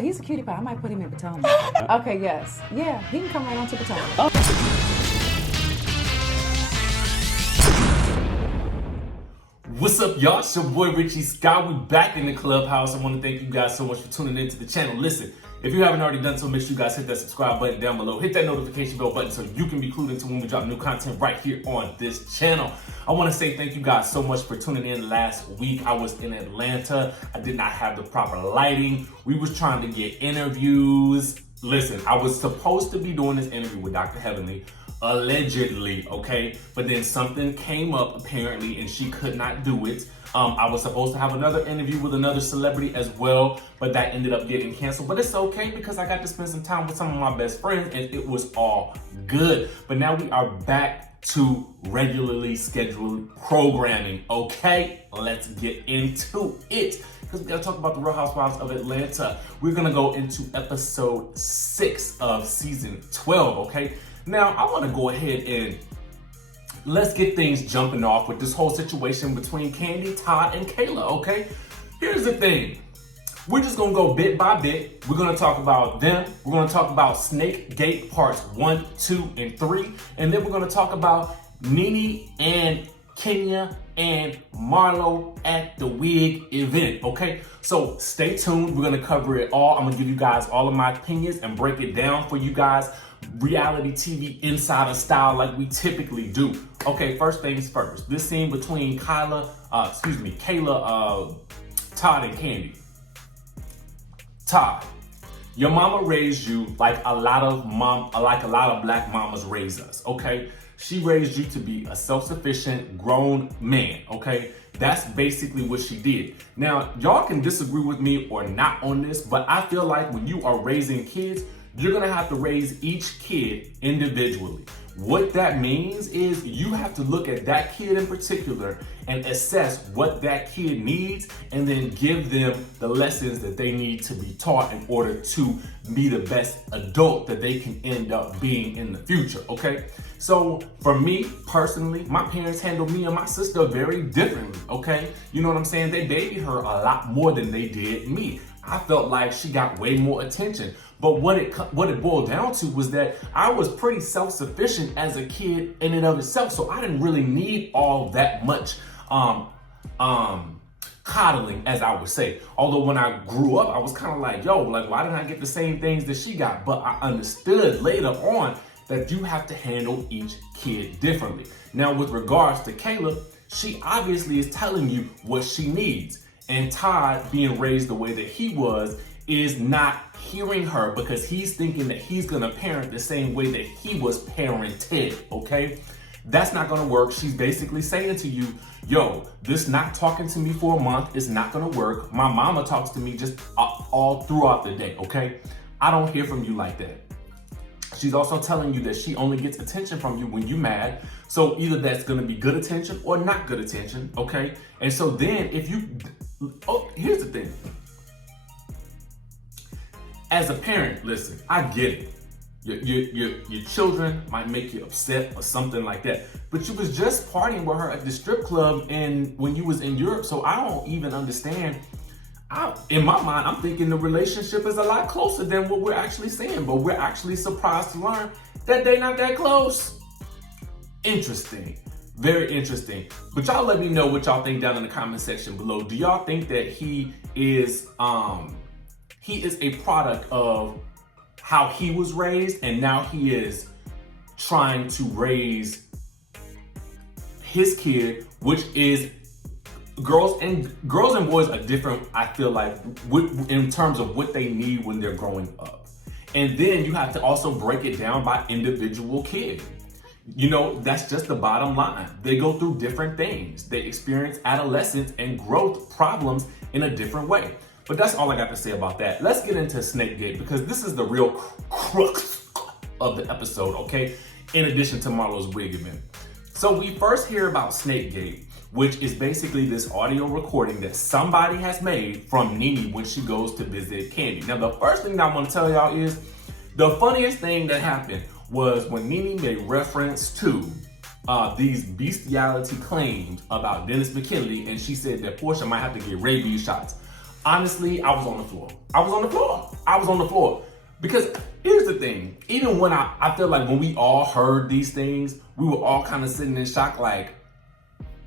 He's a cutie pie. I might put him in Potomac. Okay, yes. Yeah, he can come right on to Potomac. What's up, y'all? It's your boy Richie Scott. We back in the clubhouse. I want to thank you guys so much for tuning into the channel. Listen, if you haven't already done so, make sure you guys hit that subscribe button down below. Hit that notification bell button so you can be clued into when we drop new content right here on this channel. I want to say thank you guys so much for tuning in last week. I was in Atlanta. I did not have the proper lighting. We was trying to get interviews. Listen, I was supposed to be doing this interview with Dr. Heavenly, allegedly, okay? But then something came up apparently and she could not do it. I was supposed to have another interview with another celebrity as well, but that ended up getting canceled. But it's okay because I got to spend some time with some of my best friends and it was all good. But now we are back to regularly scheduled programming, okay? Let's get into it because we gotta talk about the Real Housewives of Atlanta. We're gonna go into episode 6 of season 12, okay? Now, I wanna go ahead and let's get things jumping off with this whole situation between Kandi, Todd, and Kayla, okay? Here's the thing. We're just gonna go bit by bit. We're gonna talk about them. We're gonna talk about Snake Gate parts 1, 2, and 3. And then we're gonna talk about Nene and Kenya and Marlo at the wig event, okay? So stay tuned. We're gonna cover it all. I'm gonna give you guys all of my opinions and break it down for you guys. Reality TV insider style like we typically do. Okay, first things first. This scene between Kayla, Todd and Kandi. Todd, your mama raised you like a lot of black mamas raise us, okay? She raised you to be a self-sufficient grown man, okay? That's basically what she did. Now, y'all can disagree with me or not on this, but I feel like when you are raising kids, you're gonna have to raise each kid individually. What that means is you have to look at that kid in particular and assess what that kid needs and then give them the lessons that they need to be taught in order to be the best adult that they can end up being in the future, okay? So for me personally, my parents handled me and my sister very differently, okay? You know what I'm saying? They babied her a lot more than they did me. I felt like she got way more attention. But what it boiled down to was that I was pretty self-sufficient as a kid in and of itself. So I didn't really need all that much coddling, as I would say. Although when I grew up, I was kind of like, yo, like, why didn't I get the same things that she got? But I understood later on that you have to handle each kid differently. Now, with regards to Kayla, she obviously is telling you what she needs. And Todd, being raised the way that he was, is not hearing her because he's thinking that he's gonna parent the same way that he was parented, okay? That's not gonna work. She's basically saying to you, yo, this not talking to me for a month is not gonna work. My mama talks to me just all throughout the day, okay? I don't hear from you like that. She's also telling you that she only gets attention from you when you're mad. So either that's gonna be good attention or not good attention, okay? And so then if you, here's the thing. As a parent, listen, I get it. Your children might make you upset or something like that. But you was just partying with her at the strip club and when you was in Europe, so I don't even understand. In my mind, I'm thinking the relationship is a lot closer than what we're actually seeing, but we're actually surprised to learn that they're not that close. Interesting. Very interesting. But y'all let me know what y'all think down in the comment section below. Do y'all think that he is a product of how he was raised and now he is trying to raise his kid, which is girls and boys are different, I feel like, in terms of what they need when they're growing up. And then you have to also break it down by individual kid. You know, that's just the bottom line. They go through different things. They experience adolescence and growth problems in a different way. But that's all I got to say about that. Let's get into Snake Gate because this is the real crux of the episode, okay? In addition to Marlo's wig event. So we first hear about Snake Gate, which is basically this audio recording that somebody has made from Nene when she goes to visit Kandi. Now, the first thing that I want to tell y'all is the funniest thing that happened was when Nene made reference to these bestiality claims about Dennis McKinley, and she said that Porsha might have to get rabies shots. Honestly, I was on the floor. I was on the floor. Because here's the thing, even when I feel like when we all heard these things, we were all kind of sitting in shock like,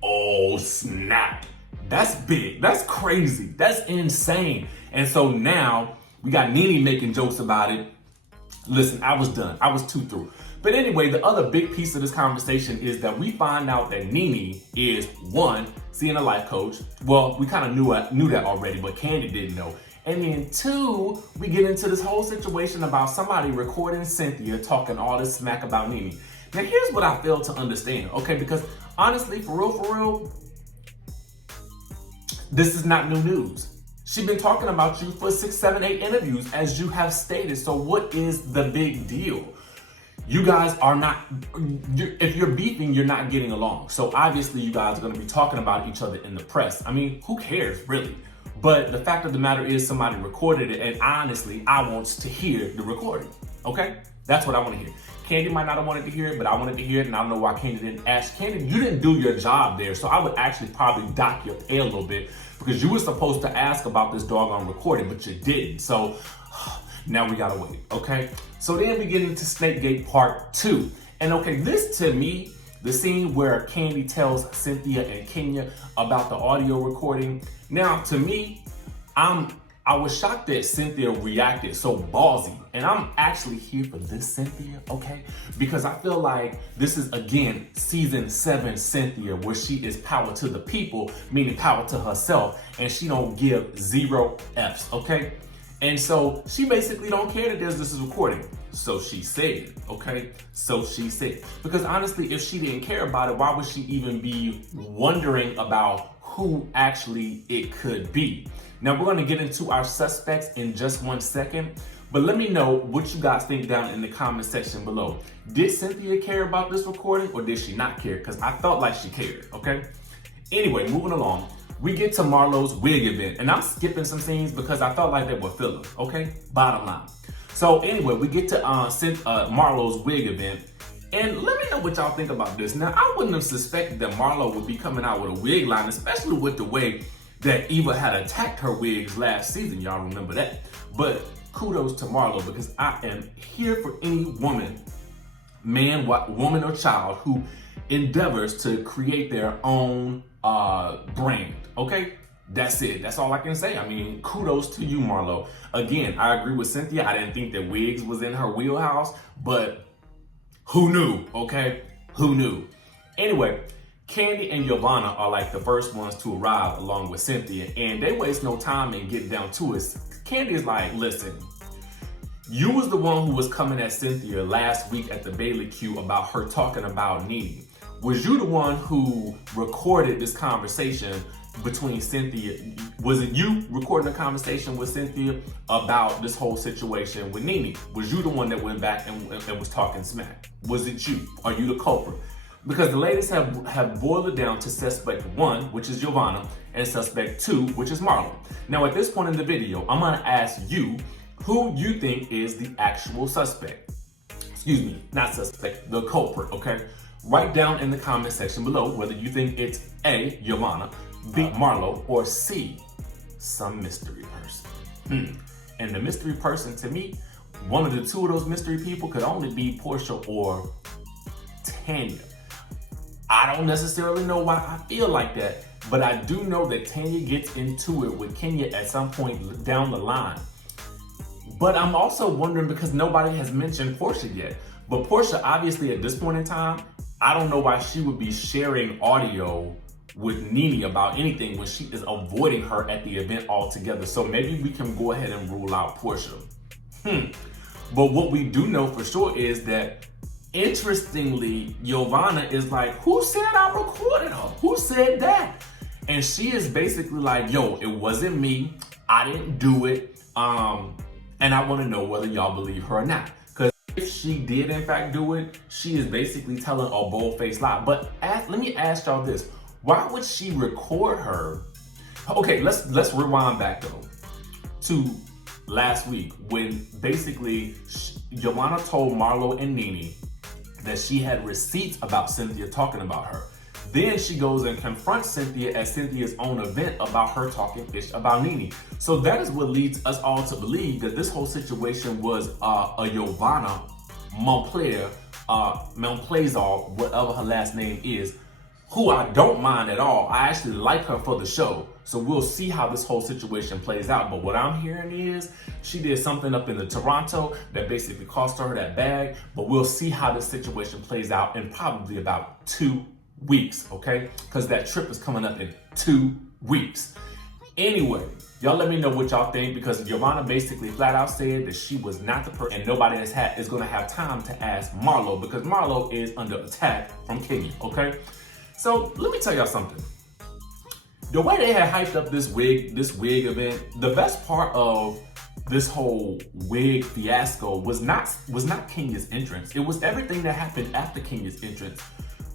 oh snap, that's big, that's crazy, that's insane. And so now we got Nene making jokes about it. Listen, I was done, I was too through. But anyway, the other big piece of this conversation is that we find out that Nene is, one, seeing a life coach. Well, we kind of knew that already, but Kandi didn't know. And then two, we get into this whole situation about somebody recording Cynthia talking all this smack about Nene. Now here's what I fail to understand, okay? Because honestly, for real, this is not new news. She's been talking about you for 6, 7, 8 interviews, as you have stated. So what is the big deal? You guys are not, if you're beefing, you're not getting along. So obviously you guys are gonna be talking about each other in the press. I mean, who cares, really? But the fact of the matter is somebody recorded it, and honestly, I want to hear the recording, okay? That's what I want to hear. Kandi might not have wanted to hear it, but I wanted to hear it, and I don't know why Kandi didn't ask. Kandi, you didn't do your job there, so I would actually probably dock your pay a little bit, because you were supposed to ask about this doggone recording, but you didn't. So now we gotta wait, okay? So then we get into Snakegate Part 2. And okay, this to me, the scene where Kandi tells Cynthia and Kenya about the audio recording. Now, to me, I was shocked that Cynthia reacted so ballsy. And I'm actually here for this Cynthia, okay? Because I feel like this is, again, season 7 Cynthia, where she is power to the people, meaning power to herself, and she don't give 0 Fs, okay? And so she basically don't care that there's this recording. So she said, okay? So she said. Because honestly, if she didn't care about it, why would she even be wondering about who actually it could be? Now we're gonna get into our suspects in just 1 second, but let me know what you guys think down in the comment section below. Did Cynthia care about this recording, or did she not care? Because I felt like she cared, okay? Anyway, moving along. We get to Marlo's wig event, and I'm skipping some scenes because I felt like they were filler, okay? Bottom line. So anyway, we get to Marlo's wig event, and let me know what y'all think about this. Now, I wouldn't have suspected that Marlo would be coming out with a wig line, especially with the way that Eva had attacked her wigs last season. Y'all remember that. But kudos to Marlo, because I am here for any woman, man, woman, or child who endeavors to create their own brand, okay? That's it. That's all I can say. I mean, kudos to you, Marlo. Again, I agree with Cynthia. I didn't think that wigs was in her wheelhouse, but who knew, okay? Who knew? Anyway, Kandi and Yovanna are like the first ones to arrive along with Cynthia, and they waste no time in getting down to it. Kandi is like, listen, you was the one who was coming at Cynthia last week at the Bailey Q about her talking about Nene. Was you the one who recorded this conversation between Cynthia? Was it you recording a conversation with Cynthia about this whole situation with Nene? Was you the one that went back and was talking smack? Was it you? Are you the culprit? Because the ladies have boiled it down to suspect 1, which is Yovanna, and suspect 2, which is Marlo. Now at this point in the video, I'm gonna ask you who you think is the actual suspect. Excuse me, not suspect, the culprit, okay? Write down in the comment section below whether you think it's A, Yovanna, B, Marlo, or C, some mystery person. And the mystery person, to me, one of the 2 of those mystery people could only be Porsha or Tanya. I don't necessarily know why I feel like that, but I do know that Tanya gets into it with Kenya at some point down the line. But I'm also wondering, because nobody has mentioned Porsha yet, but Porsha, obviously at this point in time, I don't know why she would be sharing audio with Nene about anything when she is avoiding her at the event altogether. So maybe we can go ahead and rule out Porsha. But what we do know for sure is that, interestingly, Yovanna is like, who said I recorded her? Who said that? And she is basically like, yo, it wasn't me. I didn't do it. And I want to know whether y'all believe her or not. If she did in fact do it, she is basically telling a bold-faced lie. But let me ask y'all this. Why would she record her? Okay, let's rewind back though to last week when basically Yovanna told Marlo and Nene that she had receipts about Cynthia talking about her. then she goes and confronts Cynthia at Cynthia's own event about her talking fish about Nene. So that is what leads us all to believe that this whole situation was a Yovanna Montplaisir, whatever her last name is, who I don't mind at all. I actually like her for the show. So we'll see how this whole situation plays out. But what I'm hearing is she did something up in the Toronto that basically cost her that bag. But we'll see how this situation plays out in probably about 2 weeks, okay? Because that trip is coming up in 2 weeks. Anyway, y'all let me know what y'all think, because Yovanna basically flat out said that she was not the person, and nobody is going to have time to ask Marlo, because Marlo is under attack from Kanye, okay? So let me tell y'all something. The way they had hyped up this wig event, the best part of this whole wig fiasco was not Kenya's entrance. It was everything that happened after Kenya's entrance.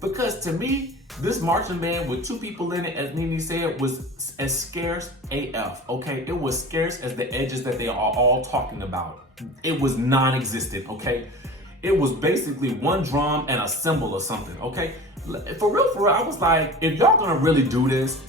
Because to me, this marching band with 2 people in it, as Nene said, was as scarce AF, okay? It was scarce as the edges that they are all talking about. It was non-existent, okay? It was basically one drum and a cymbal or something, okay? For real, I was like, if y'all gonna really do this,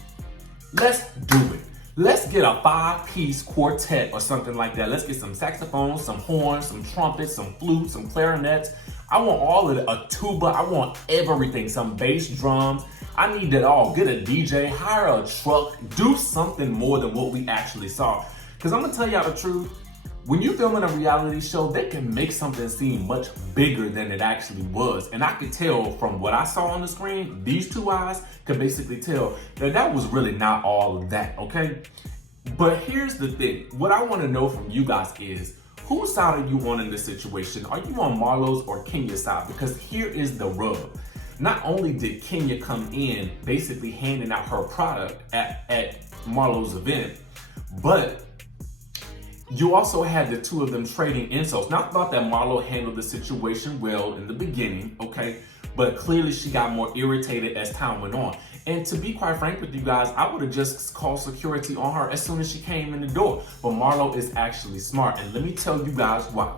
let's do it. Let's get a 5-piece quartet or something like that. Let's get some saxophones, some horns, some trumpets, some flutes, some clarinets. I want all of it, a tuba. I want everything, some bass drums. I need it all. Get a DJ, hire a truck, do something more than what we actually saw. Because I'm gonna tell y'all the truth, when you're filming a reality show, they can make something seem much bigger than it actually was. And I could tell from what I saw on the screen, these 2 eyes could basically tell that that was really not all of that, okay? But here's the thing. What I want to know from you guys is, whose side are you on in this situation? Are you on Marlo's or Kenya's side? Because here is the rub. Not only did Kenya come in basically handing out her product at Marlo's event, but you also had the 2 of them trading insults. Not about that Marlo handled the situation well in the beginning, okay? But clearly she got more irritated as time went on. And to be quite frank with you guys, I would have just called security on her as soon as she came in the door. But Marlo is actually smart, and let me tell you guys why.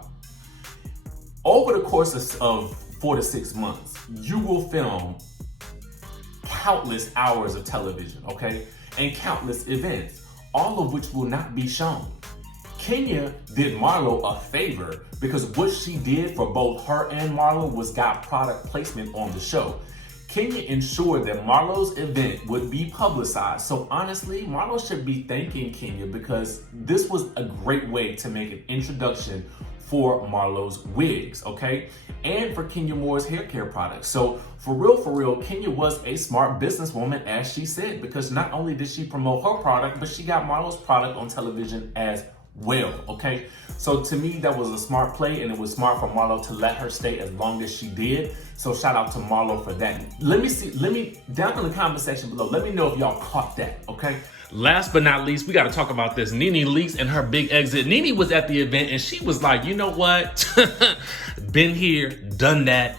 Over the course of 4 to 6 months, you will film countless hours of television, okay? And countless events, all of which will not be shown. Kenya did Marlo a favor because what she did for both her and Marlo was got product placement on the show. Kenya ensured that Marlo's event would be publicized. So honestly, Marlo should be thanking Kenya, because this was a great way to make an introduction for Marlo's wigs, okay? And for Kenya Moore's hair care products. So for real, Kenya was a smart businesswoman, as she said, because not only did she promote her product, but she got Marlo's product on television as well, okay? So to me, that was a smart play, and it was smart for Marlo to let her stay as long as she did. So shout out to Marlo for that. Let me down in the comment section below, let me know if y'all caught that, okay? Last but not least, we got to talk about this Nene leaks and her big exit. Nene was at the event and she was like, you know what? Been here, done that.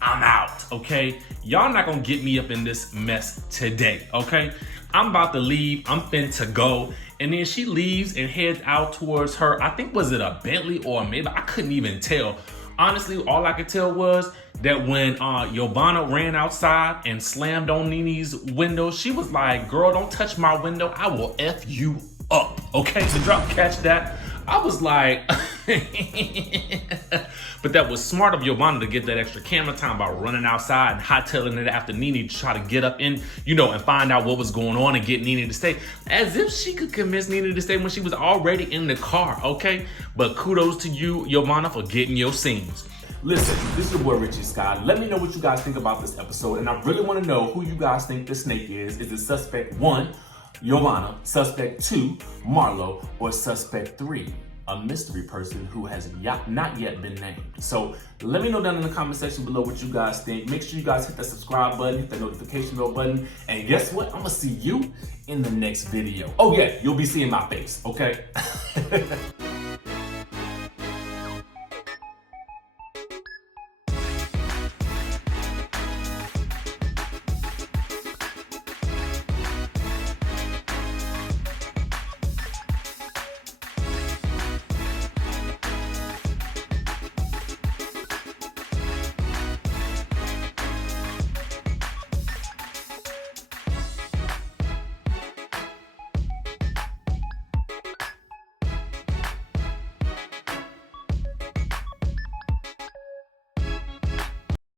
I'm out, okay? Y'all not gonna get me up in this mess today, okay? I'm about to leave. I'm finna go. And then she leaves and heads out towards her, I think, was it a Bentley or maybe, I couldn't even tell. Honestly, all I could tell was that when Yovanna ran outside and slammed on Nene's window, she was like, girl, don't touch my window. I will F you up. Okay, so drop catch that. I was like, but that was smart of Yovanna to get that extra camera time by running outside and hightailing it after Nene to try to get up in, you know, and find out what was going on and get Nene to stay. As if she could convince Nene to stay when she was already in the car, okay? But kudos to you, Yovanna, for getting your scenes. Listen, this is your boy Richie Scott. Let me know what you guys think about this episode, and I really want to know who you guys think the snake is. Is it suspect 1, Yovanna, suspect 2, Marlo, or suspect 3, a mystery person who has not yet been named? So let me know down in the comment section below what you guys think. Make sure you guys hit that subscribe button, hit that notification bell button, and guess what? I'm gonna see you in the next video. Oh yeah, you'll be seeing my face, okay?